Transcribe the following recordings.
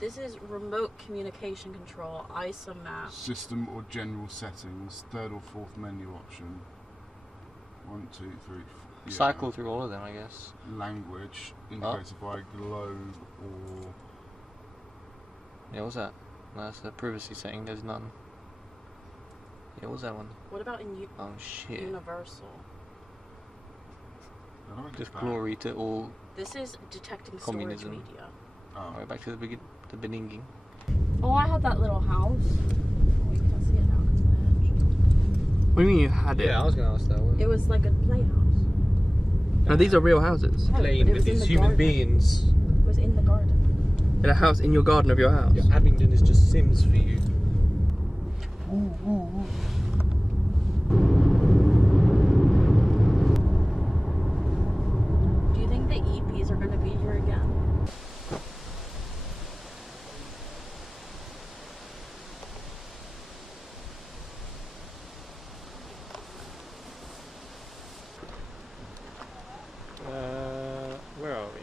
This is remote communication control, ISA map. System or general settings, third or fourth menu option. 1, 2, 3, 4. Yeah. Cycle through all of them, I guess. Language, indicated by globe or... Yeah, what's that? No, that's the privacy setting, there's none. Yeah, what's that one? What about in Oh shit. universal? Just glory to all. This is detecting communism. storage media. Oh. Right back to the beginning. Oh, I had that little house. Oh, you can't see it now because of the edge. What do you mean you had it? Yeah, I was going to ask that one. It was like a playhouse. No, these are real houses. No, Playing but it with was in these the human garden. beings. It was in the garden. In a house in your garden of your house? Yeah, Abingdon is just Sims for you. Do you think the EPs are going to be here again? Where are we?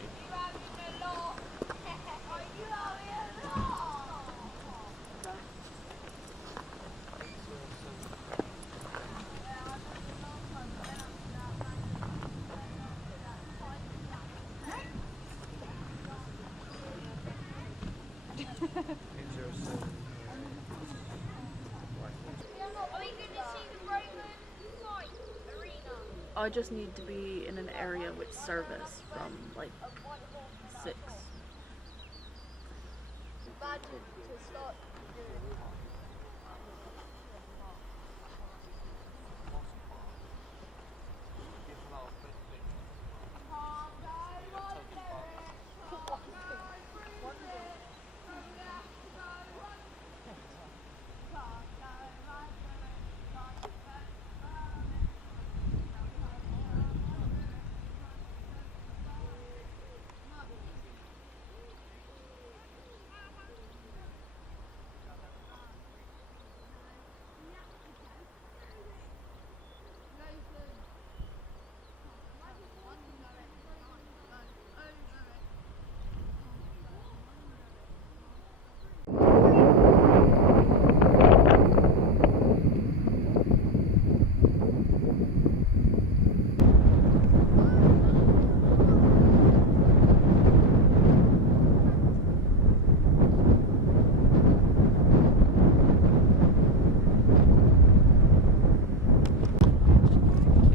I just need to be in an area with service from like 6.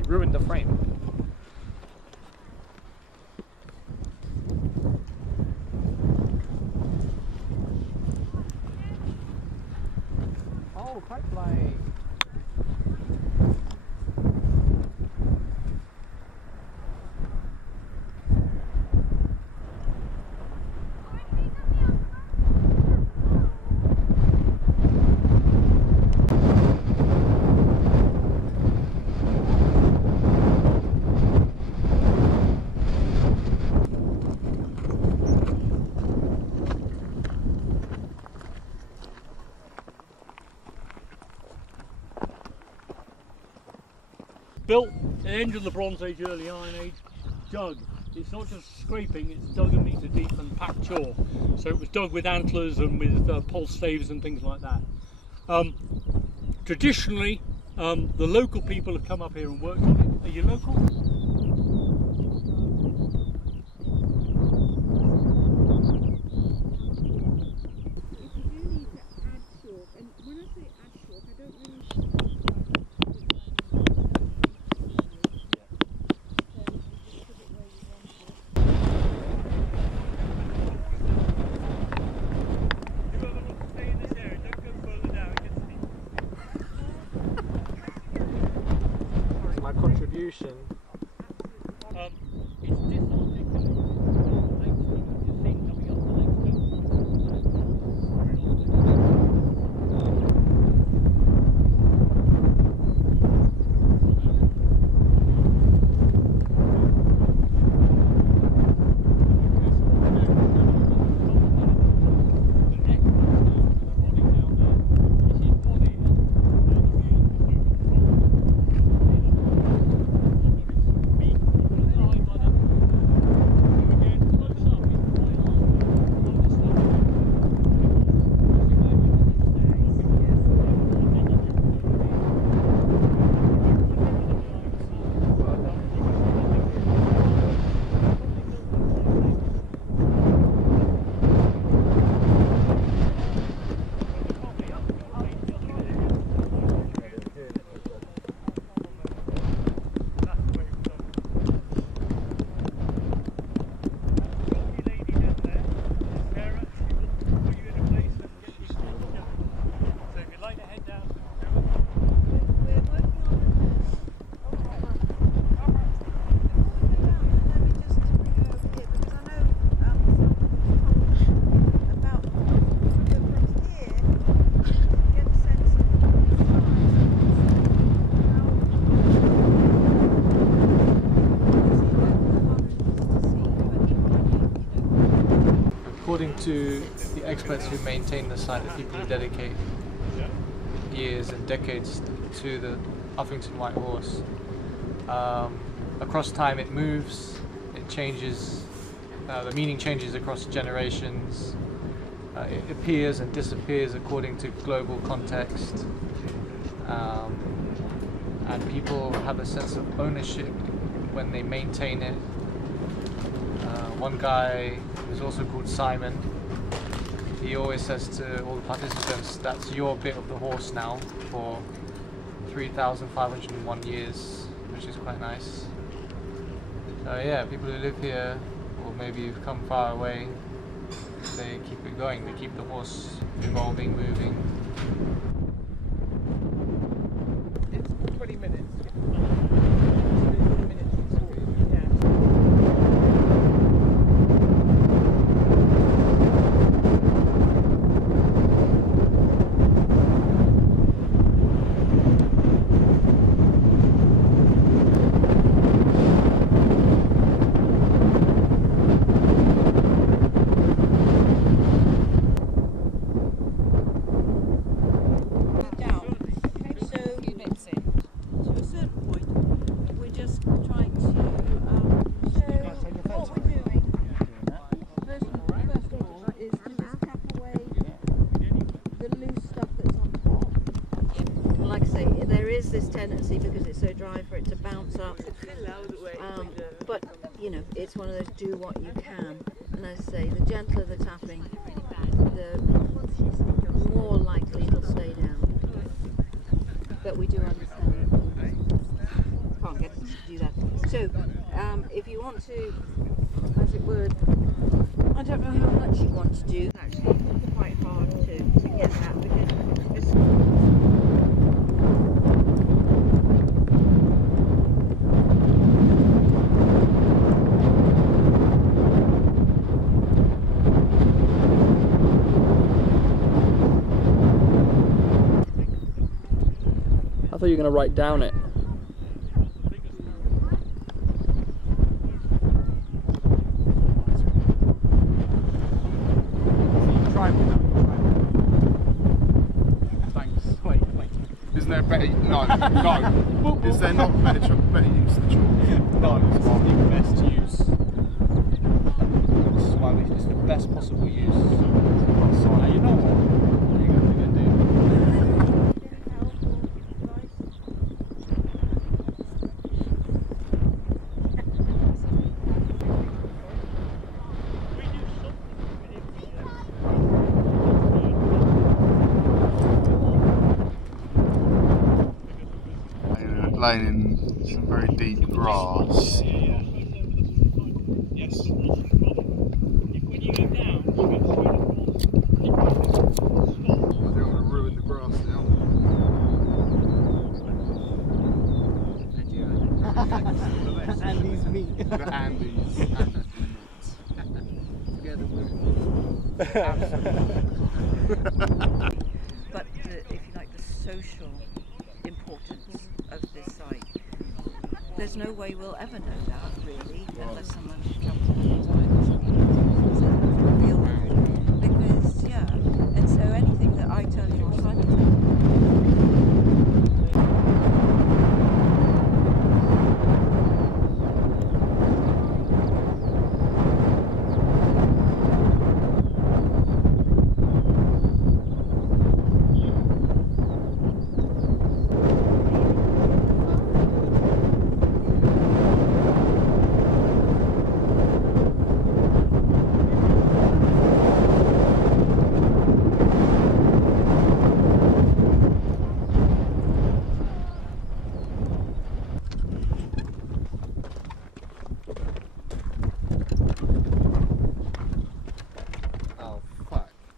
Ruined the frame. Oh, pipeline. Built at the end of the Bronze Age, early Iron Age, dug. It's not just scraping, it's dug a metre deep and packed chalk. So it was dug with antlers and with pole staves and things like that. Traditionally, the local people have come up here and worked on it. Are you local? My contribution. according to the experts who maintain the site, the people who dedicate years and decades to the Uffington White Horse, across time it moves, it changes, the meaning changes across generations, it appears and disappears according to global context, and people have a sense of ownership when they maintain it. One guy who's also called Simon, he always says to all the participants, that's your bit of the horse now for 3,501 years, which is quite nice. So yeah, people who live here, or maybe you've come far away, they keep it going, they keep the horse evolving, moving. It's 20 minutes. This tendency, because it's so dry, for it to bounce up, but you know, it's one of those do what you can, and as I say, the gentler the tapping, the more likely it'll stay down. But we do understand can't get it to do that. So if you want to, as it were, I don't know how much you want to do, it's actually quite hard to get that, because it's I thought you were going to write down it. Thanks. Wait. Isn't there a better? No. Is there not a better use of the chalk? No, this is the best use. This is why it's the best possible use. Now, you know what? What are you going to do? Laying in some very deep grass. Yes. When you go down, you get I don't want to ruin the grass now. Andy's meat. The Andes. Together with but if you like, the social importance of this site, there's no way we'll ever know that, really, unless someone comes alongside us and reveal that. Because, yeah, and so anything that I tell you or Simon tells you,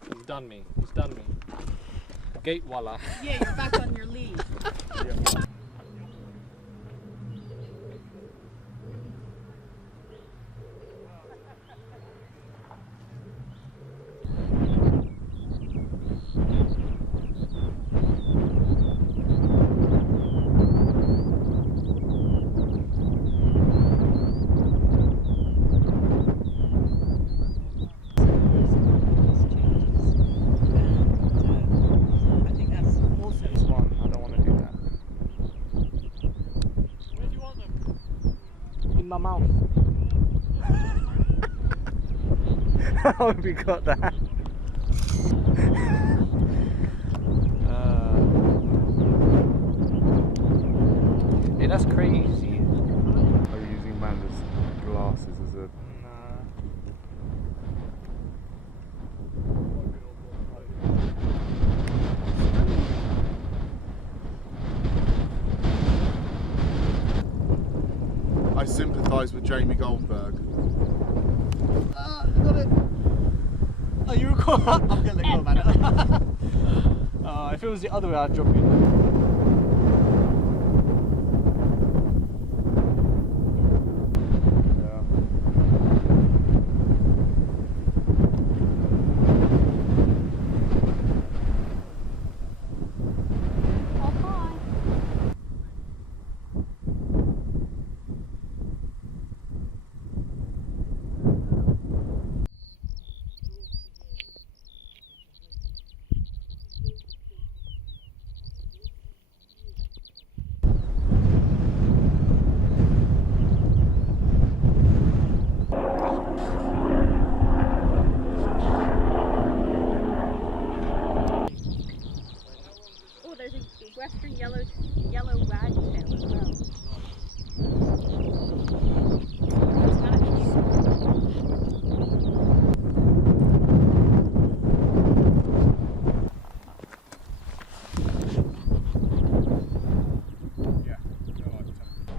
He's done me. Gate walla. Yeah, you're back on your lead. mouse. How have we got that? Yeah, that's crazy. Are you using Amanda's glasses as a... I sympathise with Jamie Goldberg. I got it. Oh, you record? I'm gonna let go, man. If it was the other way, I'd drop you. Western yellow wagtail as well. It's kind of Yeah.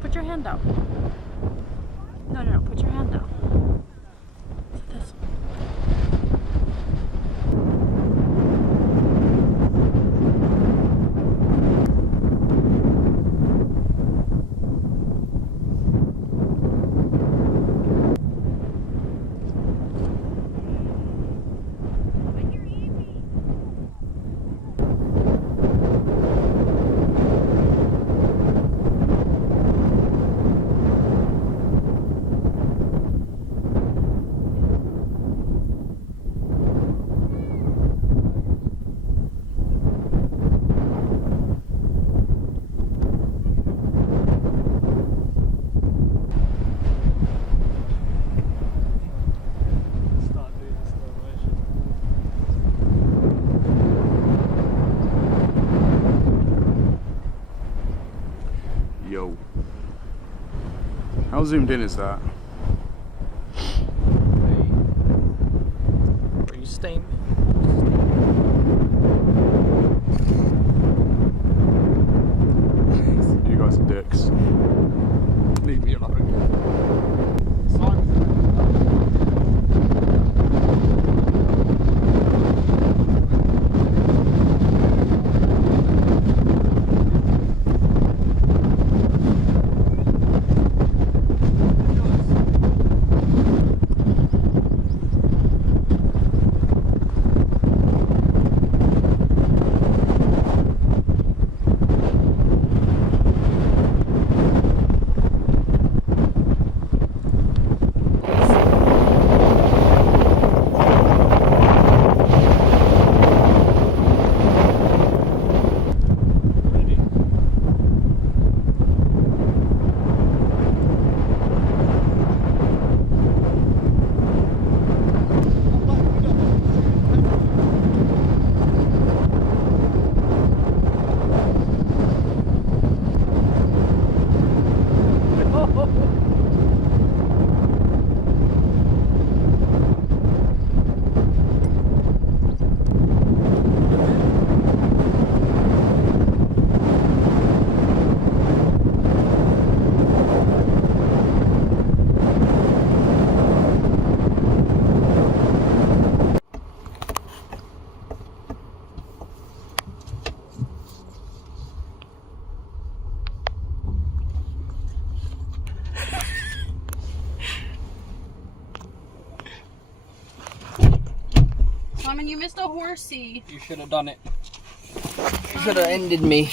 Put your hand out. No, put your hand out. This one. Yo. How zoomed in is that? Are you staying? You guys are dicks. Leave me alone. Simon, you missed a horsey. You should have done it. You should have ended me.